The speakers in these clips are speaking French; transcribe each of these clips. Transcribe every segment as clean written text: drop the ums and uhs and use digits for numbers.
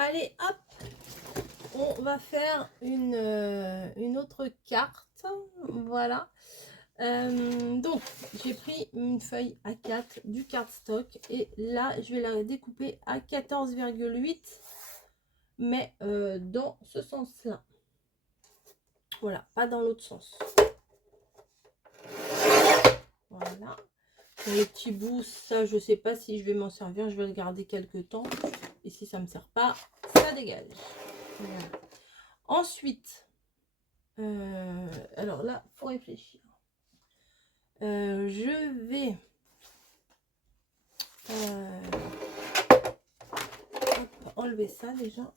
allez, hop, on va faire une autre carte. Voilà. Donc, j'ai pris une feuille A4 du cardstock et là, je vais la découper à 14,8, mais dans ce sens-là. Voilà, pas dans l'autre sens. Voilà. Les petits bouts, ça, je sais pas si je vais m'en servir. Je vais le garder quelques temps. Et si ça me sert pas, ça dégage. Voilà. Ensuite, alors là, faut réfléchir. Je vais enlever ça déjà.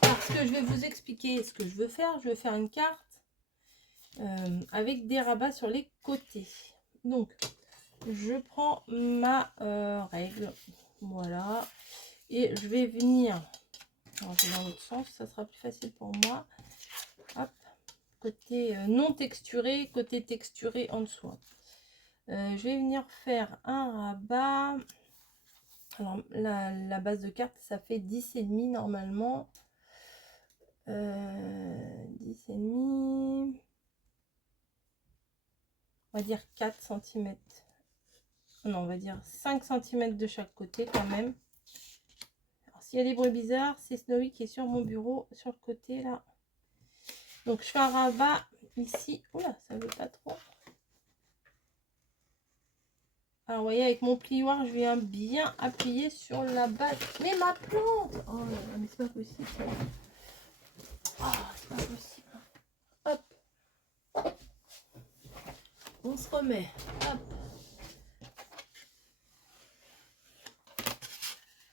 Parce que je vais vous expliquer ce que je veux faire. Je vais faire une carte avec des rabats sur les côtés. Donc, je prends ma règle. Voilà. Et je vais venir, alors je vais dans l'autre sens, ça sera plus facile pour moi. Hop, côté non texturé, côté texturé en dessous. Je vais venir faire un rabat. Alors la base de carte, ça fait 10,5 normalement. 10,5. On va dire 4 cm. Non, on va dire 5 cm de chaque côté quand même. S'il y a des bruits bizarres, c'est Snowy qui est sur mon bureau, sur le côté là. Donc je fais un rabat ici. Oula, ça ne veut pas trop. Alors vous voyez, avec mon plioir, je viens bien appuyer sur la base. Mais ma plante! Oh là là, mais c'est pas possible ça. Ah, c'est pas possible. Hop. On se remet. Hop.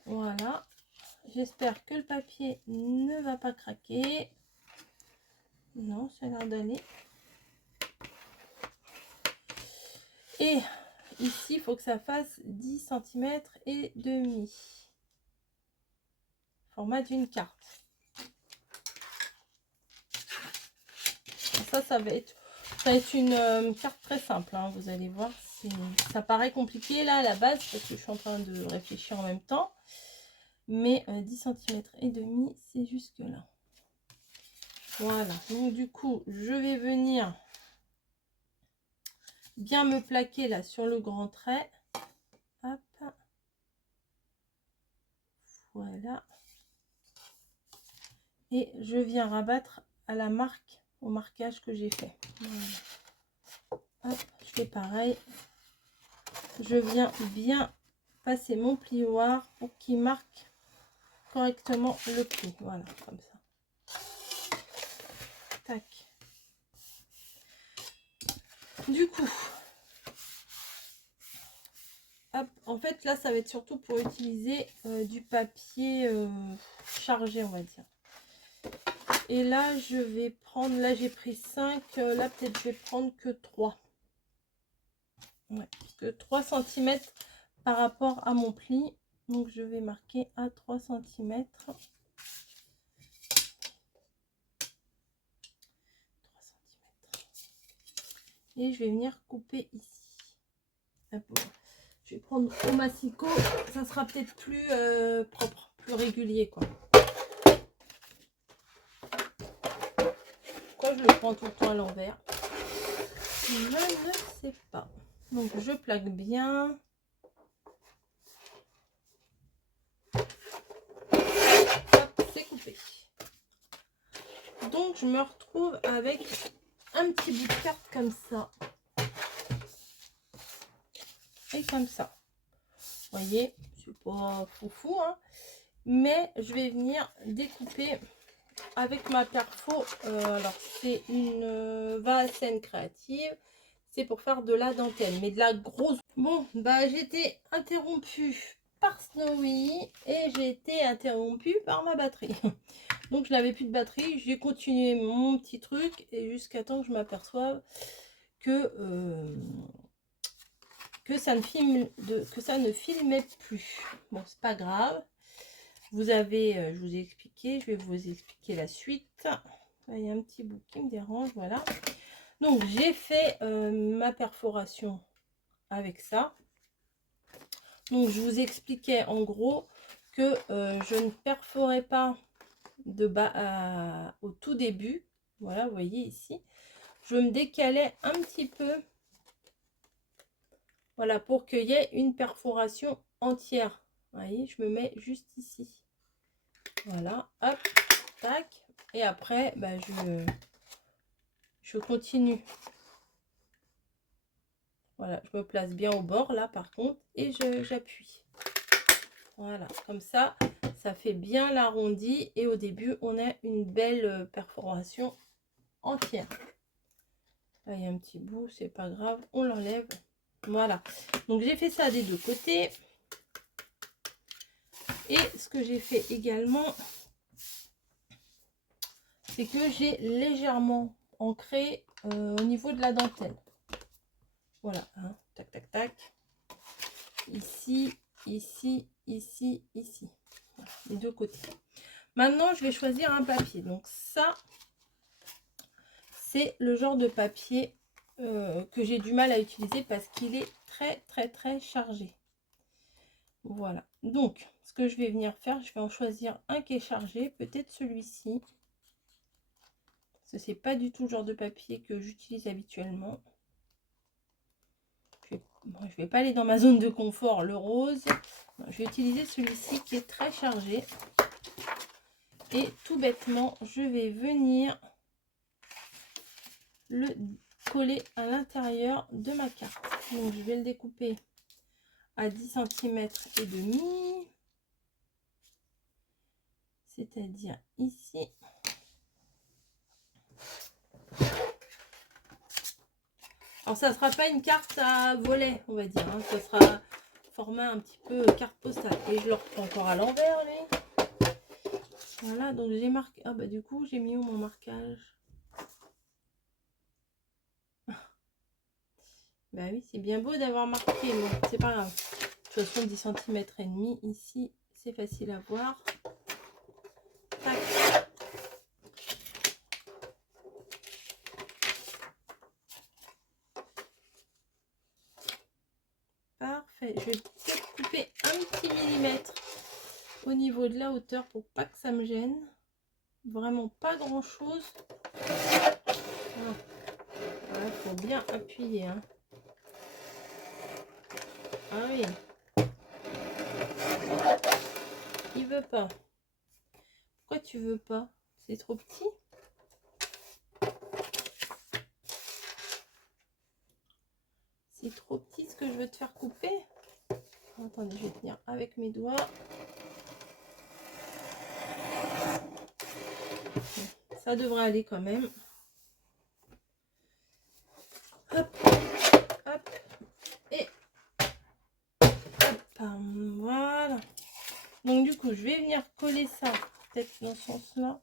Voilà. J'espère que le papier ne va pas craquer. Non, ça a l'air d'aller. Et ici, il faut que ça fasse 10 cm et demi. Format d'une carte. Ça va être une carte très simple. Hein, vous allez voir, ça paraît compliqué là à la base parce que je suis en train de réfléchir en même temps. Mais 10 cm et demi, c'est jusque là. Voilà. Donc du coup, je vais venir bien me plaquer là sur le grand trait. Hop. Voilà. Et je viens rabattre à la marque, au marquage que j'ai fait. Voilà. Hop, je fais pareil. Je viens bien passer mon plioir pour qu'il marque correctement le pli. Voilà, comme ça. Tac. Du coup, hop, en fait, là, ça va être surtout pour utiliser du papier chargé, on va dire. Et là, je vais prendre, là, j'ai pris 5. Là, peut-être, je vais prendre que 3. Ouais, que 3 cm par rapport à mon pli. Donc, je vais marquer à 3 cm. Et je vais venir couper ici. Hop. Je vais prendre au massicot, ça sera peut-être plus propre, plus régulier quoi. Pourquoi je le prends tout le temps à l'envers? Je ne sais pas. Donc je plaque bien. C'est coupé. Donc je me retrouve avec un petit bout de carte comme ça. Et comme ça. Vous voyez, c'est pas foufou, hein, mais je vais venir découper avec ma Perfo. Alors c'est une Vasen créative, c'est pour faire de la dentelle, mais de la grosse. Bon, bah j'ai été interrompue par Snowy et j'ai été interrompue par ma batterie. Donc je n'avais plus de batterie, j'ai continué mon petit truc et jusqu'à temps que je m'aperçoive que ça ne filmait plus. Bon, c'est pas grave. Vous avez, je vous ai expliqué, je vais vous expliquer la suite. Là, il y a un petit bout qui me dérange, voilà. Donc, j'ai fait ma perforation avec ça. Donc, je vous expliquais en gros que je ne perforais pas de bas au tout début. Voilà, vous voyez ici. Je me décalais un petit peu. Voilà, pour qu'il y ait une perforation entière. Vous voyez, je me mets juste ici. Voilà, hop, tac. Et après, bah, je continue. Voilà, je me place bien au bord là par contre et j'appuie. Voilà, comme ça, ça fait bien l'arrondi et au début, on a une belle perforation entière. Là, il y a un petit bout, c'est pas grave, on l'enlève. Voilà, donc j'ai fait ça des deux côtés. Et ce que j'ai fait également, c'est que j'ai légèrement ancré au niveau de la dentelle. Voilà, hein, tac, tac, tac. Ici, ici, ici, ici. Voilà, les deux côtés. Maintenant, je vais choisir un papier. Donc ça, c'est le genre de papier que j'ai du mal à utiliser parce qu'il est très, très, très chargé. Voilà. Donc, ce que je vais venir faire, je vais en choisir un qui est chargé. Peut-être celui-ci. Parce que c'est pas du tout le genre de papier que j'utilise habituellement. Je vais pas aller dans ma zone de confort, le rose. Non, je vais utiliser celui-ci qui est très chargé. Et tout bêtement, je vais venir le coller à l'intérieur de ma carte. Donc je vais le découper à 10 cm et demi. C'est-à-dire ici. Alors ça ne sera pas une carte à volet, on va dire. Hein. Ça sera format un petit peu carte postale. Et je le reprends encore à l'envers, lui. Voilà, donc j'ai marqué. Ah bah du coup, j'ai mis où mon marquage? Bah oui, c'est bien beau d'avoir marqué. Bon, c'est pas grave. De toute façon, 10 cm et demi ici, c'est facile à voir. Tac. Parfait. Je vais peut-être couper un petit millimètre au niveau de la hauteur pour pas que ça me gêne. Vraiment pas grand chose. Il faut bien appuyer. Hein. Ah oui. Il veut pas. Pourquoi tu veux pas? C'est trop petit? C'est trop petit ce que je veux te faire couper? Attendez, je vais tenir avec mes doigts. Ça devrait aller quand même. Hop, hop, et hop, voilà. Donc du coup, je vais venir coller ça, peut-être dans ce sens-là,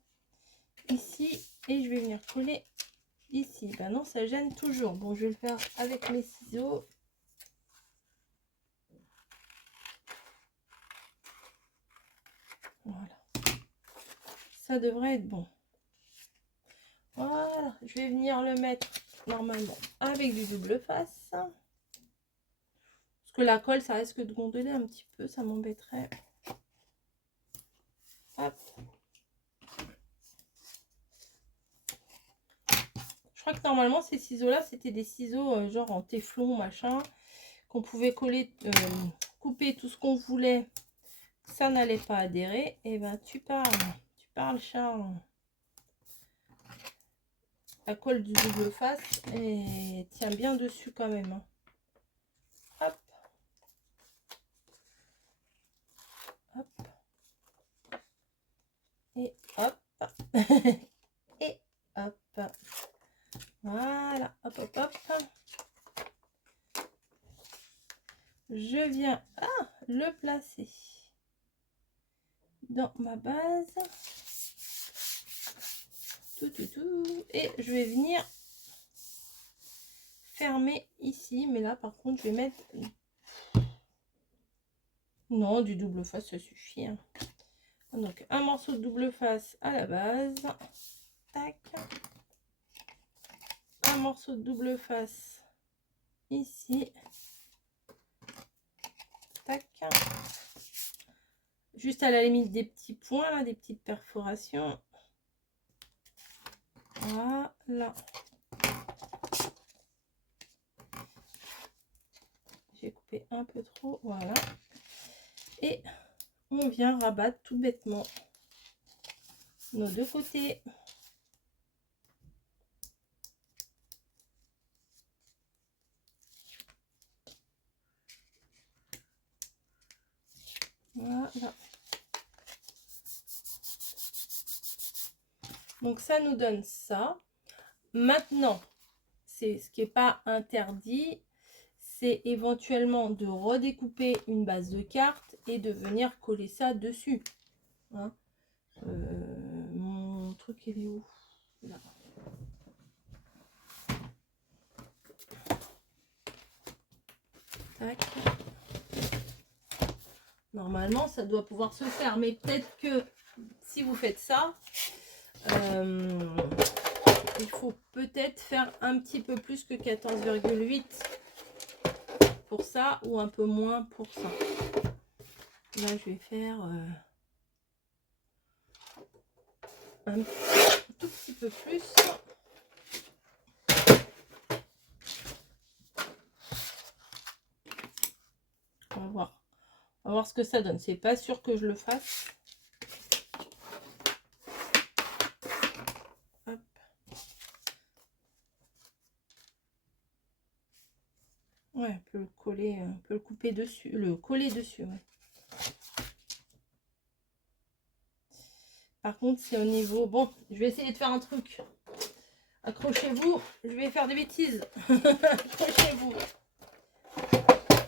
ici, et je vais venir coller ici. Ben non, ça gêne toujours. Bon, je vais le faire avec mes ciseaux. Voilà. Ça devrait être bon. Voilà, je vais venir le mettre normalement avec du double face. Parce que la colle, ça risque de gondoler un petit peu, ça m'embêterait. Hop. Je crois que normalement, ces ciseaux-là, c'était des ciseaux genre en téflon, machin, qu'on pouvait coller, couper tout ce qu'on voulait. Ça n'allait pas adhérer. Et ben, tu parles, Charles. La colle du double face et tient bien dessus quand même. Hein. Hop. Hop. Et hop. Et hop. Voilà. Hop, hop, hop. Je viens le placer dans ma base. Tout. Et je vais venir fermer ici. Mais là, par contre, je vais mettre... Non, du double face, ça suffit. Hein. Donc, un morceau de double face à la base. Tac. Un morceau de double face ici. Tac. juste à la limite des petits points, là, des petites perforations. Voilà. J'ai coupé un peu trop, voilà. Et on vient rabattre tout bêtement nos deux côtés. Voilà. Donc ça nous donne ça. Maintenant, c'est ce qui n'est pas interdit, c'est éventuellement de redécouper une base de cartes et de venir coller ça dessus. Hein. Mon truc, il est où? Là. Tac. Normalement, ça doit pouvoir se faire, mais peut-être que si vous faites ça, il faut peut-être faire un petit peu plus que 14,8 pour ça ou un peu moins pour ça. Là, je vais faire un tout petit peu plus. On va voir. On va voir ce que ça donne. C'est pas sûr que je le fasse. Hop. Ouais, on peut le coller, on peut le couper dessus, le coller dessus. Ouais. Par contre, c'est au niveau... Bon, je vais essayer de faire un truc. Accrochez-vous, je vais faire des bêtises. Accrochez-vous.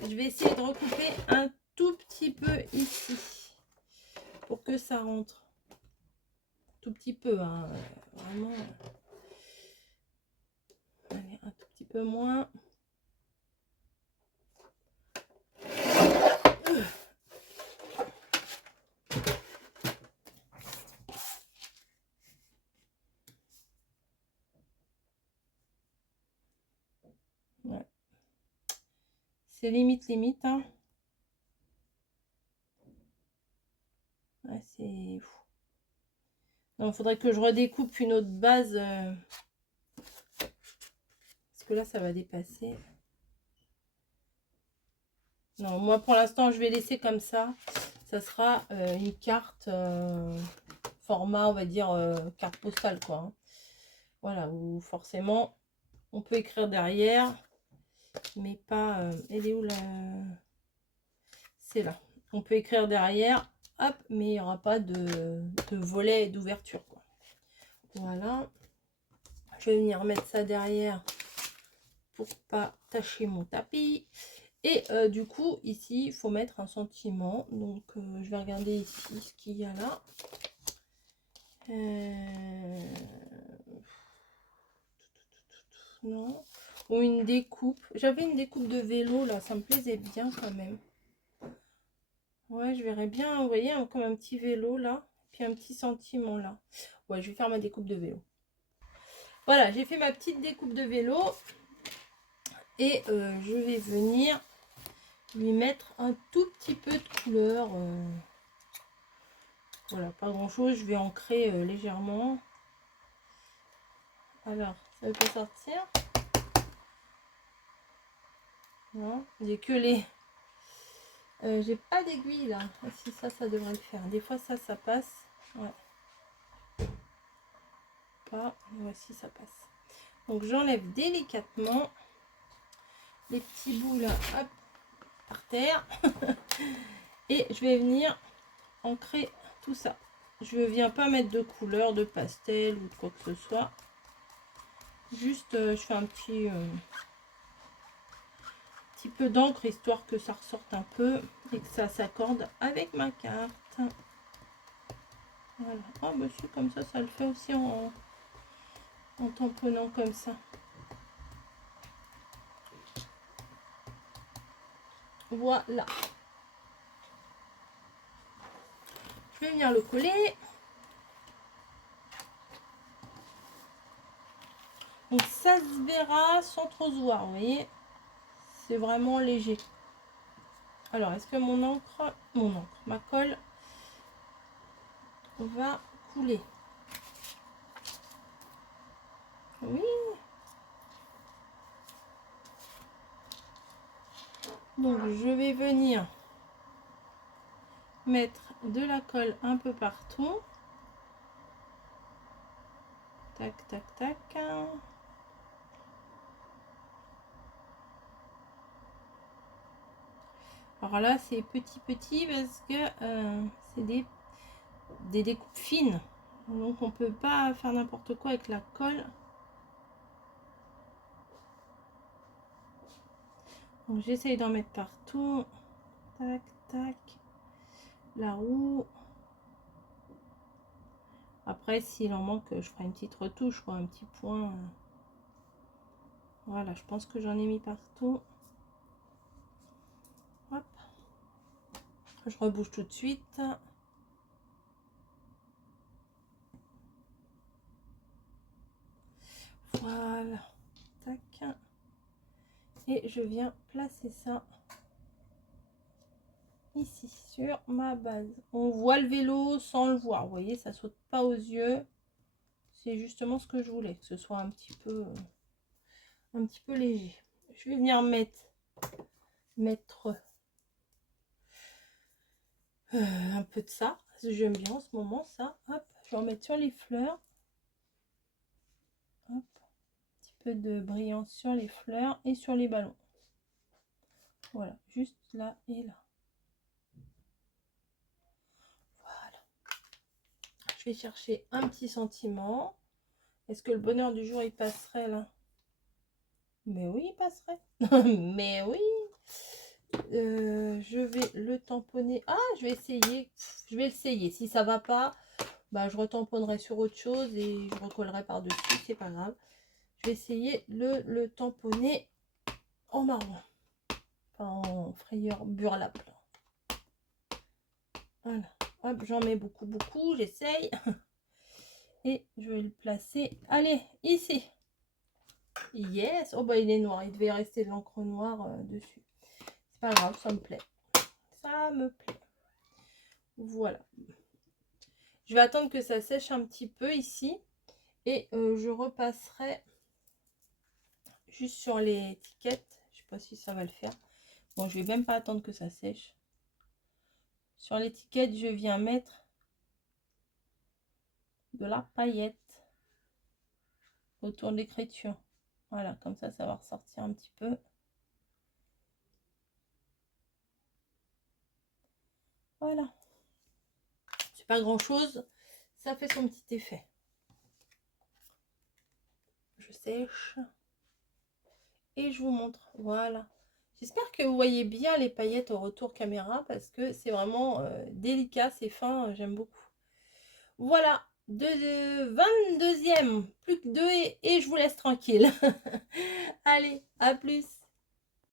Je vais essayer de recouper un tout petit peu ici. Pour que ça rentre. Tout petit peu, hein. Vraiment. Allez, un tout petit peu moins. Ouais. C'est limite, hein. Ouais, c'est fou. Donc, il faudrait que je redécoupe une autre base. Parce que là, ça va dépasser. Non, moi, pour l'instant, je vais laisser comme ça. Ça sera une carte format, on va dire, carte postale, quoi. Hein. Voilà, où forcément, on peut écrire derrière. Mais pas... elle est où là? C'est là. On peut écrire derrière. Hop, mais il n'y aura pas de volet d'ouverture, quoi. Voilà. Je vais venir mettre ça derrière pour pas tacher mon tapis. Et du coup, ici, il faut mettre un sentiment. Donc, je vais regarder ici ce qu'il y a là. Non. Ou une découpe. J'avais une découpe de vélo, là. Ça me plaisait bien quand même. Ouais, je verrais bien, vous voyez, comme un petit vélo, là. Puis un petit sentiment, là. Ouais, je vais faire ma découpe de vélo. Voilà, j'ai fait ma petite découpe de vélo. Et je vais venir lui mettre un tout petit peu de couleur. Voilà, pas grand chose, je vais ancrer légèrement. Alors, ça ne veut pas sortir. Non, j'ai que les... j'ai pas d'aiguille là. Ah, si ça devrait le faire. Des fois ça passe. Ouais. Pas. Voici, ça passe. Donc j'enlève délicatement les petits bouts là, hop, par terre. Et je vais venir ancrer tout ça. Je ne viens pas mettre de couleur, de pastel ou de quoi que ce soit. Juste, je fais un petit peu d'encre, histoire que ça ressorte un peu et que ça s'accorde avec ma carte. Voilà. Oh, monsieur, comme ça le fait aussi en tamponnant comme ça. Voilà. Je vais venir le coller. Donc ça se verra sans trop se voir, vous voyez. C'est vraiment léger. Alors, est-ce que ma colle, va couler. Oui. Donc je vais venir mettre de la colle un peu partout. Tac, tac, tac. Alors là, c'est petit parce que c'est des découpes fines. Donc on peut pas faire n'importe quoi avec la colle. Donc j'essaye d'en mettre partout. Tac, tac. La roue. Après, s'il en manque, je ferai une petite retouche, quoi, un petit point. Voilà, je pense que j'en ai mis partout. Hop. Je rebouche tout de suite. Voilà. Tac. Et je viens placer ça ici sur ma base. On voit le vélo sans le voir. Vous voyez, ça saute pas aux yeux. C'est justement ce que je voulais, que ce soit un petit peu léger. Je vais venir mettre un peu de ça. Parce que j'aime bien en ce moment ça. Hop, je vais en mettre sur les fleurs. Hop, un petit peu de brillance sur les fleurs et sur les ballons. Voilà, juste là et là. Voilà. Je vais chercher un petit sentiment. Est-ce que le bonheur du jour il passerait là? Mais oui, il passerait. Mais oui. Je vais le tamponner. Ah, je vais essayer. Je vais essayer. Si ça va pas, bah, je retamponnerai sur autre chose et je recollerai par-dessus. C'est pas grave. Je vais essayer de le tamponner en marron. Enfin, en frayeur burlap. Voilà. Hop, j'en mets beaucoup. J'essaye. Et je vais le placer. Allez, ici. Yes. Oh, bah, il est noir. Il devait rester de l'encre noire dessus. C'est pas grave, ça me plaît. Ça me plaît. Voilà. Je vais attendre que ça sèche un petit peu ici. Et je repasserai juste sur les étiquettes. Je sais pas si ça va le faire. Bon, je vais même pas attendre que ça sèche. Sur l'étiquette, je viens mettre de la paillette autour de l'écriture. Voilà, comme ça va ressortir un petit peu. Voilà. C'est pas grand chose. Ça fait son petit effet. Je sèche. Et je vous montre. Voilà. J'espère que vous voyez bien les paillettes au retour caméra parce que c'est vraiment délicat, c'est fin, j'aime beaucoup. Voilà, 22e, plus que 2 et je vous laisse tranquille. Allez, à plus.